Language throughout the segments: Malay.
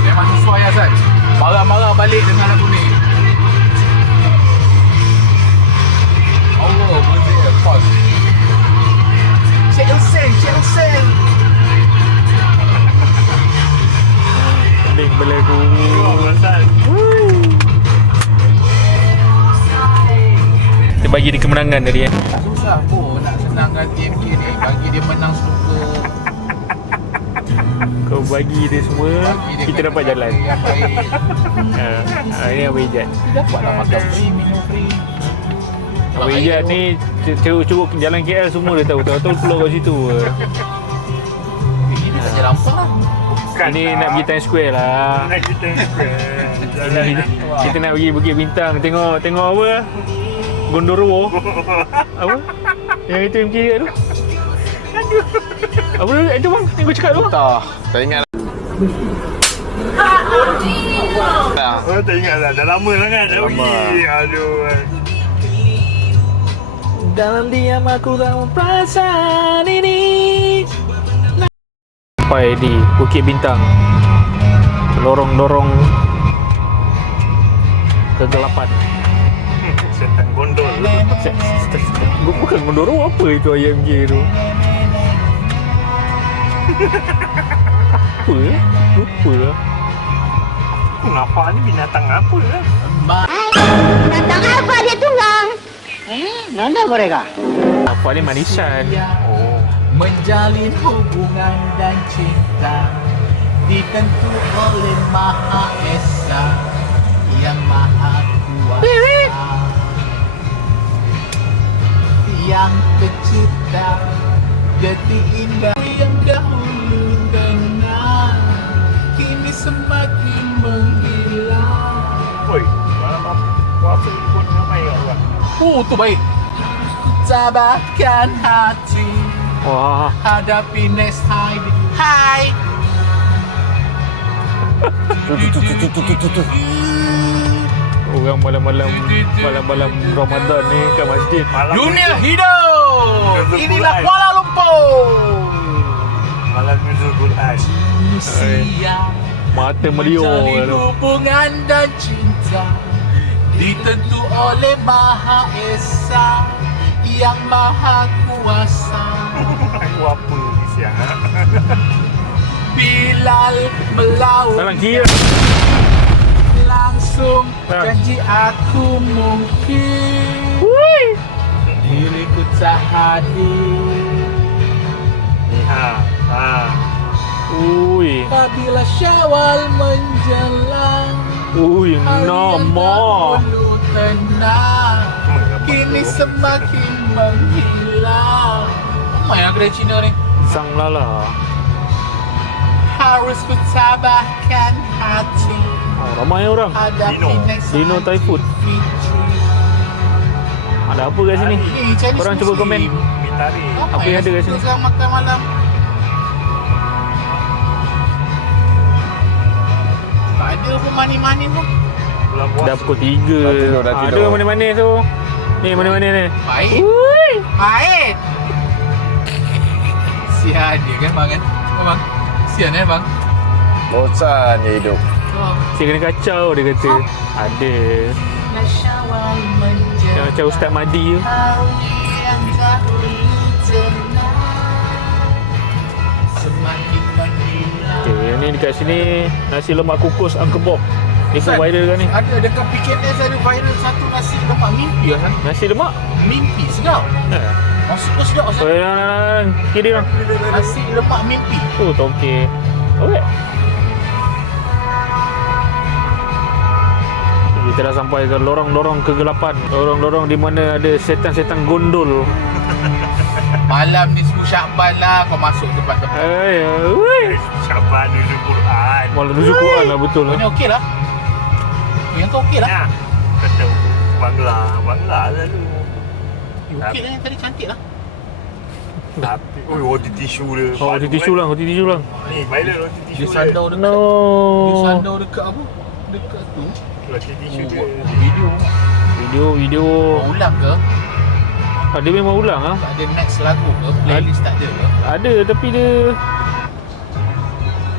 Memang sesuai Azad. Marah-marah balik dengan lagu ni. Allah, boleh pause. Cik Hussein, Cik Hussein. Pening belagu. Dia bagi dia kemenangan tadi kan. Tak susah pun nak senangkan TMK ni. Bagi dia menang suka. Kau bagi dia semua, Bagi dia kita dapat jalan. yang baik. Ini Abang Ijat. Dia dapatlah makan free, minum free. Abang Ijat ni curug jalan KL semua dia tahu. Tahu-tahu keluar kat situ. Ini tak jalan apa lah. Ini nak pergi Times Square lah. Nak kita Ini kita nak pergi Bukit Bintang. Tengok apa? Gondorowo. Apa? Yang itu MK tu. Apa tu? Itu bang, yang kau cakap tu? Tak ingat lah. Oh, tak ingat lah. Dah lama sangat dah pergi. Aduh. Dalam diam aku tak perasaan ini. Sampai di Bukit Bintang. Lorong-lorong kegelapan. Setan gondol. Bukan Gondoro, apa itu IMG tu? Apa? Lupa lah. Kenapa ni binatang apa lah? Binatang apa dia tunggang? Nanda mereka? Apa ni manisan? Oh. Menjalin hubungan dan cinta ditentu oleh Maha Esa yang Maha Kuasa, yang tercipta detik indah yang dahulu dengar kini semakin menghilang. Oi, malam puasa ni pun ramai orang. Oh, tu baik. Tabahkan hati Wah, hadapi next high. Hai. orang malam-malam Ramadan ni kat masjid. Malam Dunia nuzul- hidup. Nuzul Inilah Quran. Kuala Lumpur. Malam nuzul Quran. Siang Mata meliuk menjalin tu. hubungan dan cinta ditentu oleh Maha Esa yang Maha Kuasa. Aku apa ni siang? Bilal melaut Dalam kira. langsung Ha. janji aku mungkin diriku tak hadir Ni ha. Ui. apabila Syawal menjelang. Ui, Hari yang nama. dahulu tenang kini semakin menghilang. Apa yang kedai Cina ni? Sang Lala. Harus ku tabahkan hati Oh, ramai orang. hadapi Dino. next Dino Thai food. fitri. Ada apa kat sini? Ni Chinese Orang cuba Muslim. komen. Mitari. Apa yang ada kat sini? Suka makan malam. Tak ada pun mani-mani pun. Bulan puasa. Dah pukul 3. Dah tidur. Ada mana-mana tu. Ni mana-mana ni. Baik. Ui. Baik. Sian dia kan bang kan? Bang. Sian bang. Bosan je hidup. Oh. Saya kena kacau dia kata. Ada. Syawal Yang menjelang. macam Ustaz Madi tu. Hari yang dahulu tenang semakin menghilang. Okay, yang ni dekat sini nasi lemak kukus Uncle Bob. Ni pun viral kan ni. Ada dekat PKS ada viral satu nasi lemak mimpi lah kan? Nasi lemak? Mimpi sedap. Ha. Masuk tu sedap Oh, Ustaz. kiri bang. Nasi lemak mimpi. Oh, tokey. Alright. Kita dah sampai ke lorong-lorong kegelapan. Lorong-lorong di mana ada setan-setan gondol. Malam ni 10 Syakban lah kau masuk tempat-tempat. Ay, ui. Syaban nuzul Quran. Malah nuzul Quran lah betul Kau lah. ni okey lah. Yang tu okey lah. Ya. Kata Bangla lah tu. Okey lah yang tadi cantik lah. Tapi, roti tisu dia. Oh, roti tisu lang, roti tisu lang. Ni, viral roti tisu Dia dia. sandar dekat No. Dia sandar dekat apa? Dekat tu. Roti tisu dia. Video Video. ulang ke? Dia memang ulang ah. Tak ada next lagu ke? Playlist tak ada ke? Ada tapi dia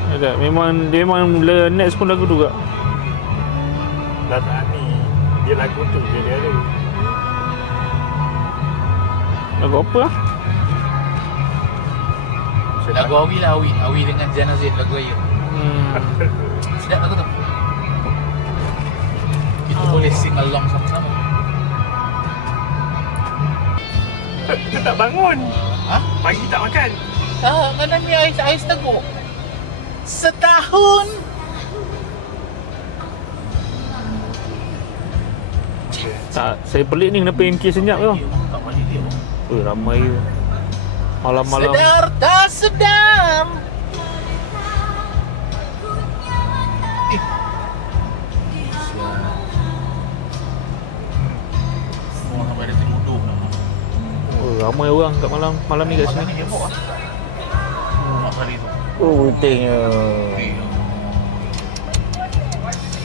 ada memang dia memang next pun lagu tu juga. Dah tak ni. Dia lagu tu je dia ada. Lagu apa ah? Lagu Awi lah, Awi dengan Janazin, lagu Ayu. Sedap lagu tu. Kita boleh sing along sama-sama. Kita tak bangun. Ha? Pagi tak makan. Mana mi ais teguk. Setahun. Tak, saya pelik ni kenapa MK senyap tu. Tak balik dia. Ramai tu. Malam-malam. Sedar tak sedar. Semua sampai ada tenguduk. Ramai orang kat malam ni kat sini. Dia bawa. Mak kali tu. Oh, putihnya.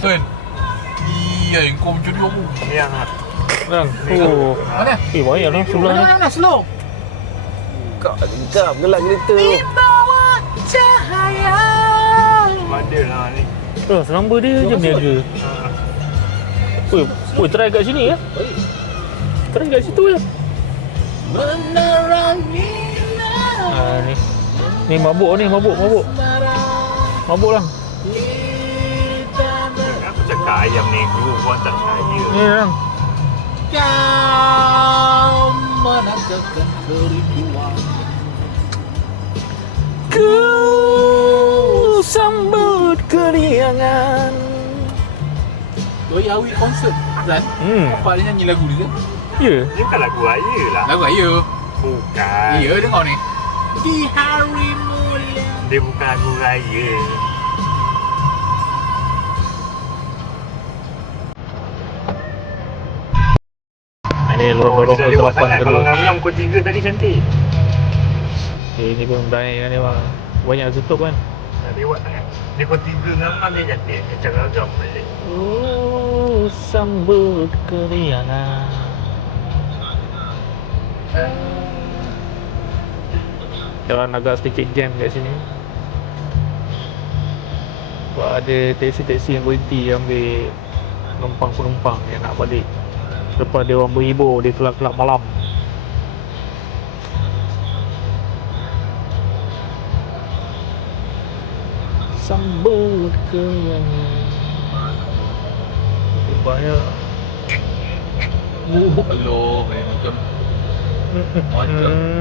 Kan? Iya, kau mencuri aku. Yang Bang. Oh. Mana? Banyak lah sebelah ni. Mana slow? Kak gelap kereta tu. Bawa cahaya. ada lah ni. Selamba dia je berniaga. Oi, try kat sini ya. Try kat situ je. Ni. Ni mabuk ni, mabuk. Mabuk lah. Aku cakap ayam negro pun tak saya. Ni lang. Kau menangkapkan kerinduan. Ku sambut keriangan. Doi Awi konsert Zan. Apa dia nyanyi lagu dia? Ya. Ini bukan lagu raya lah. Lagu raya. Bukan. Ya, dengar ni. Di hari mulia. Dia bukan lagu raya. Ini lorong-lorong Dah ke lewat 8 sangat. ke Kalau 2. ngam pukul 3 tadi cantik. Ini pun baik kan ni bang. Banyak tutup kan. Dah lewat sangat. Dia pukul 3 ngam dia cantik. Dia cakap agam balik. Oh, sambut keriangan. Jalan agak sedikit jam kat sini. Sebab ada taksi-taksi yang berhenti ambil penumpang-penumpang yang nak balik. Lepas dia orang berhibur di kelab-kelab malam. Sambut keriangan. Banyak. Allah,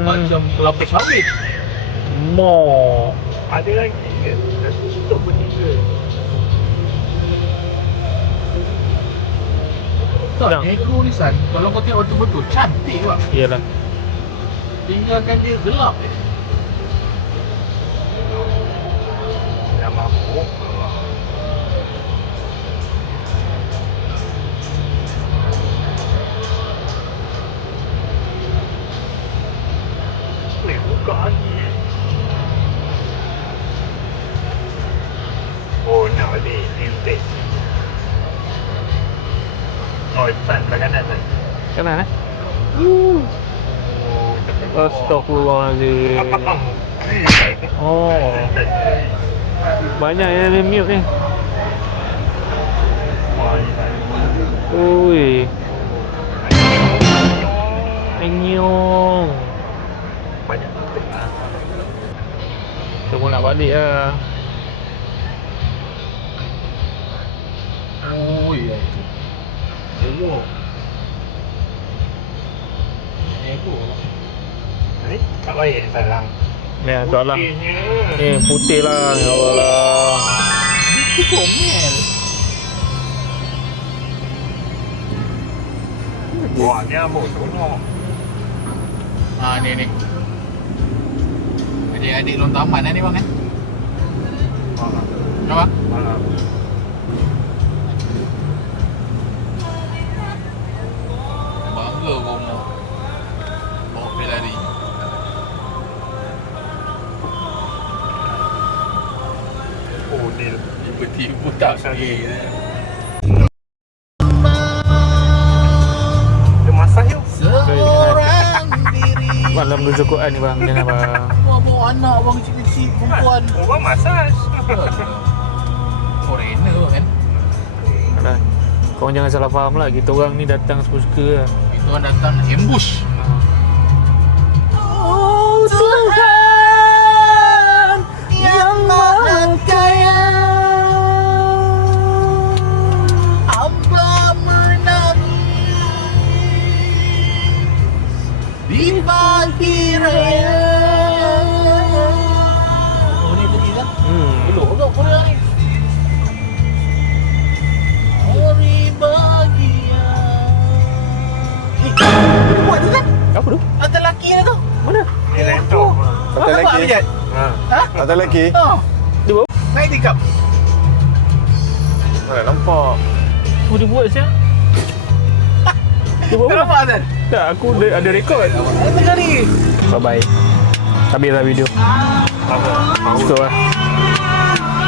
macam kelapa sawit. More. Ada lagi ke? Dah tutup pukul 3. Tak, Dah. Negro ni San, kalau kau tengok betul-betul cantik pak. Iyalah. Tinggalkan dia gelap Dah mabuk. Boleh buka lagi. Oh, nak balik. Lintik. Oh, depan belah kanan kan? Kanan eh? Oh, Astaghfirullahaladzim. Oh, banyak yang ada mute ni. Ui. Anyong. banyak tengah. Semua nak balik lah. Oh ya. Negro. Negro. Ni tak baik sekarang. Ni tu lah. Putihnya. Ni putih lah. Ya Allah lah. Itu comel. Wah, ni amuk seronok. Ni. Adik-adik long taman ni bang kan? Apa? Bangga Romo. Bawa pelari. adil. Tiba-tiba tak sikit. Dia masak yuk. Seorang diri. Malam rujuk Quran ni bang. Jangan bang. Bawa anak bang kecil-kecil perempuan. Orang masak. Foreigner kan. Alah. Korang jangan salah faham lah. Kita orang ni datang suka-suka lah. Itu orang datang ambush. Oh Tuhan yang maha kaya, Hamba menangis di pagi raya. Oh ni tadi kan? Belum Korea ni. Hari bahagia. Buat tu kan? Apa tu? Mata lelaki ni tu. Mana? Ni laptop. Mata Nampak lelaki. Mijat? Ha. Ha? Mata lelaki. Oh, Dia bawa? naik tikap. Mana nampak. Apa dia buat siap? Dia bawa? Kau nampak Azan? Tak, aku ada rekod. Ada tengah ni. Bye-bye. Habislah video. Apa? Stop lah.